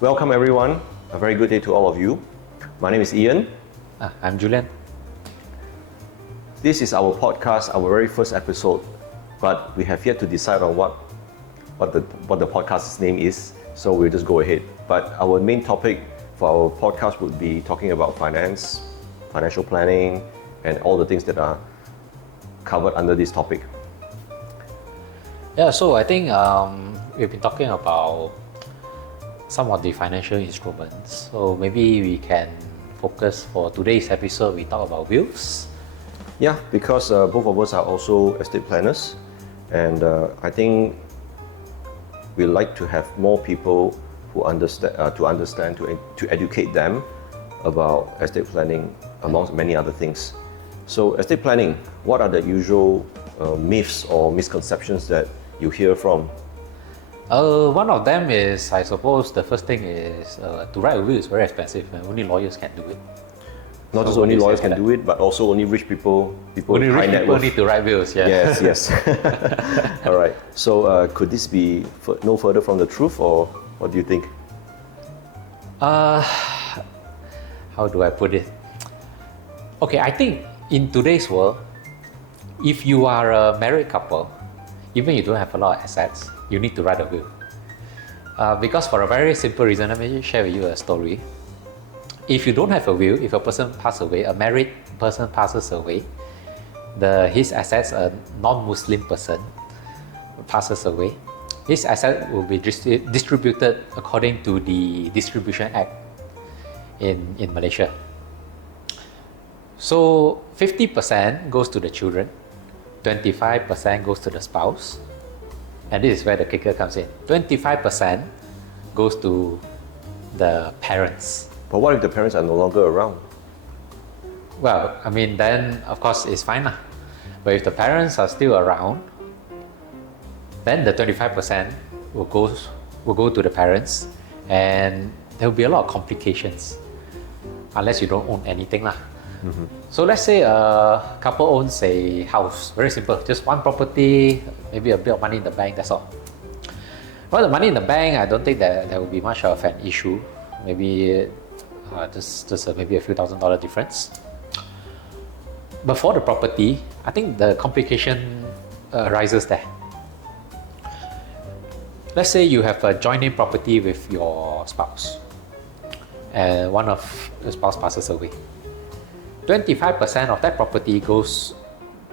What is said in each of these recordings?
Welcome everyone. A very good day to all of you. My name is Ian. I'm Julian. This is our podcast, our very first episode, but we have yet to decide on what the podcast's name is, so we'll just go ahead. But our main topic for our podcast would be talking about finance, financial planning, and all the things that are covered under this topic. Yeah, so I think we've been talking about some of the financial instruments. So maybe we can focus for today's episode, we talk about wills. Yeah, because both of us are also estate planners, and I think we like to have more people who understand to educate them about estate planning, amongst many other things. So estate planning, what are the usual myths or misconceptions that you hear from? One of them is, I suppose, the first thing is to write a will is very expensive and only lawyers can do it. Not So just only what do you say lawyers about can do it, but also only rich people Only with high rich net people worth. need to write wills, yeah. Yes. All right. So could this be no further from the truth, or what do you think? How do I put it? Okay, I think in today's world, if you are a married couple, even you don't have a lot of assets, you need to write a will. Because for a very simple reason, let me share with you a story. If you don't have a will, if a person passes away, a married person passes away, his assets, a non-Muslim person passes away, his asset will be distributed according to the Distribution Act in Malaysia. So 50% goes to the children, 25% goes to the spouse, and this is where the kicker comes in. 25% goes to the parents. But what if the parents are no longer around? Well, I mean, then of course it's fine. But if the parents are still around, then the 25% will go to the parents, and there will be a lot of complications unless you don't own anything. Mm-hmm. So let's say a couple owns a house, very simple, just one property, maybe a bit of money in the bank, that's all. Well, the money in the bank, I don't think that there will be much of an issue. Maybe just maybe a few $1,000s difference. But for the property, I think the complication arises there. Let's say you have a joint name property with your spouse, and one of the spouse passes away. 25% of that property goes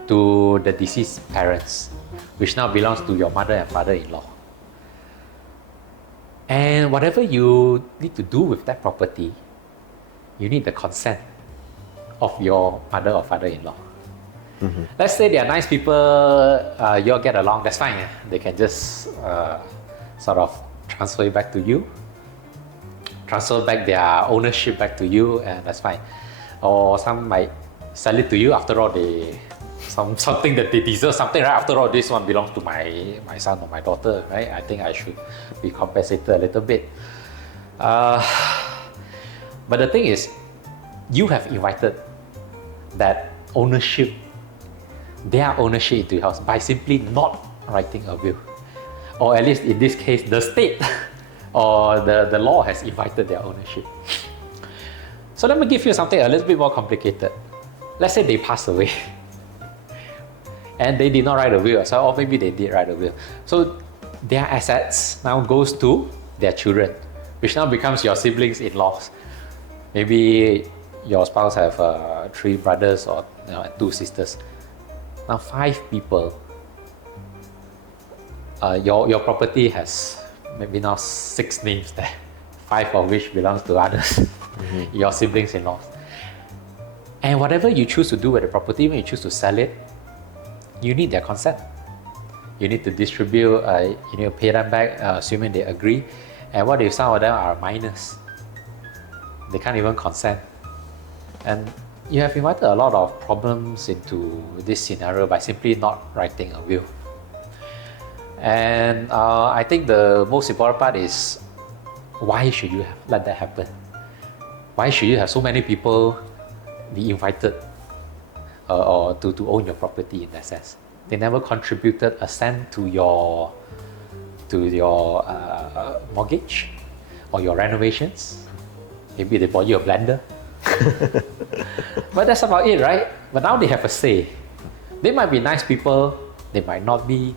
to the deceased parents, which now belongs to your mother and father-in-law. And whatever you need to do with that property, you need the consent of your mother or father-in-law. Mm-hmm. Let's say they are nice people, you all get along, that's fine. They can just sort of transfer it back to you, transfer back their ownership back to you, and that's fine. Or some might sell it to you. After all, something that they deserve something, right? After all, this one belongs to my son or my daughter, right? I think I should be compensated a little bit. But the thing is, you have invited that ownership, their ownership into your house by simply not writing a will. Or at least in this case, the state or the law has invited their ownership. So let me give you something a little bit more complicated. Let's say they pass away and they did not write a will, or maybe they did write a will. So their assets now goes to their children, which now becomes your siblings-in-laws. Maybe your spouse have 3 brothers or 2 sisters. Now 5 people. Your property has maybe now 6 names there, 5 of which belongs to others, your siblings-in-laws. And whatever you choose to do with the property, when you choose to sell it, you need their consent. You need to distribute, you need to pay them back, assuming they agree. And what if some of them are minors? They can't even consent. And you have invited a lot of problems into this scenario by simply not writing a will. And I think the most important part is, why should you let that happen? Why should you have so many people be invited or to own your property in that sense? They never contributed a cent to your mortgage, or your renovations. Maybe they bought you a blender. But that's about it, right? But now they have a say. They might be nice people, they might not be.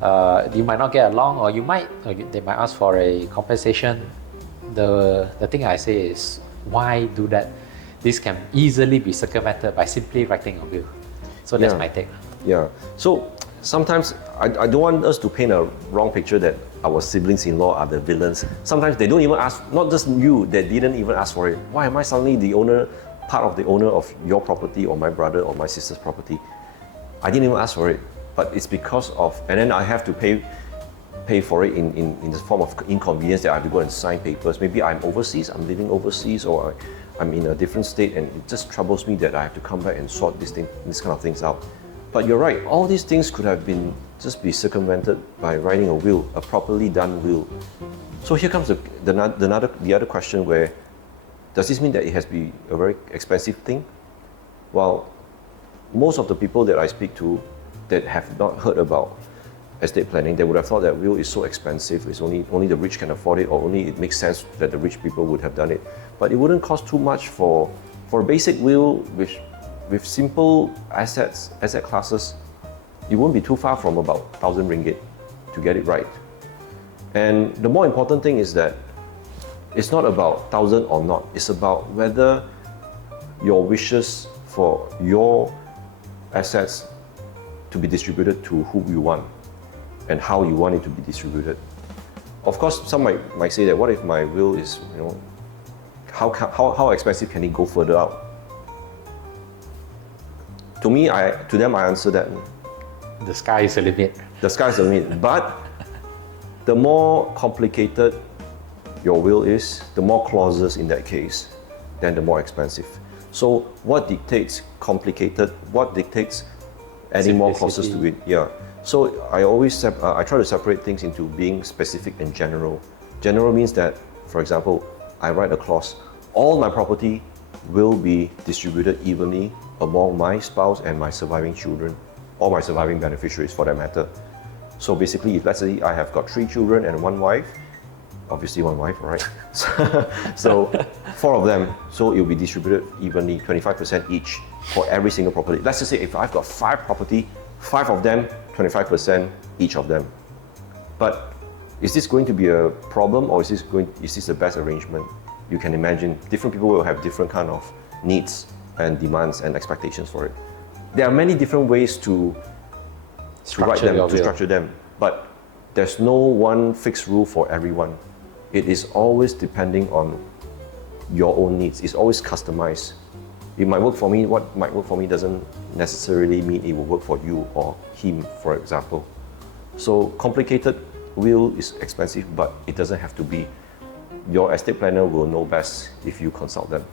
You might not get along, or they might ask for a compensation. The thing I say is, why do that? This can easily be circumvented by simply writing a will. So that's my take. Yeah. So sometimes I don't want us to paint a wrong picture that our siblings-in-law are the villains. Sometimes they don't even ask, not just you, they didn't even ask for it. Why am I suddenly part of the owner of your property or my brother or my sister's property? I didn't even ask for it, but it's because of, and then I have to pay for it in the form of inconvenience that I have to go and sign papers. Maybe I'm overseas, I'm living overseas, or I'm in a different state, and it just troubles me that I have to come back and sort this kind of things out. But you're right, all these things could have been just be circumvented by writing a will, a properly done will. So here comes the other question, where does this mean that it has to be a very expensive thing? Well, most of the people that I speak to that have not heard about estate planning, they would have thought that will is so expensive, it's only the rich can afford it, or only it makes sense that the rich people would have done it. But it wouldn't cost too much for a basic will with simple asset classes. You won't be too far from about 1,000 ringgit to get it right. And the more important thing is that it's not about 1,000 or not, it's about whether your wishes for your assets to be distributed to who you want and how you want it to be distributed. Of course, some might say that, what if my will is, how expensive can it go further out? To them, I answer that The sky is the limit. the sky is the limit. But the more complicated your will is, the more clauses in that case, then the more expensive. So what dictates complicated? What dictates adding more clauses to it? Yeah. So I always I try to separate things into being specific and general. General means that, for example, I write a clause: all my property will be distributed evenly among my spouse and my surviving children, or my surviving beneficiaries for that matter. So basically, if let's say I have got 3 children and 1 wife, obviously 1 wife, right? So 4 of them, so it will be distributed evenly, 25% each for every single property. Let's just say if I've got 5 property, 5 of them, 25% each of them. But is this going to be a problem, or is this the best arrangement? You can imagine different people will have different kind of needs and demands and expectations for it. There are many different ways to structure them, but there's no one fixed rule for everyone. It is always depending on your own needs. It's always customized. It might work for me. What might work for me doesn't necessarily mean it will work for you or him, for example. So complicated will is expensive, but it doesn't have to be. Your estate planner will know best if you consult them.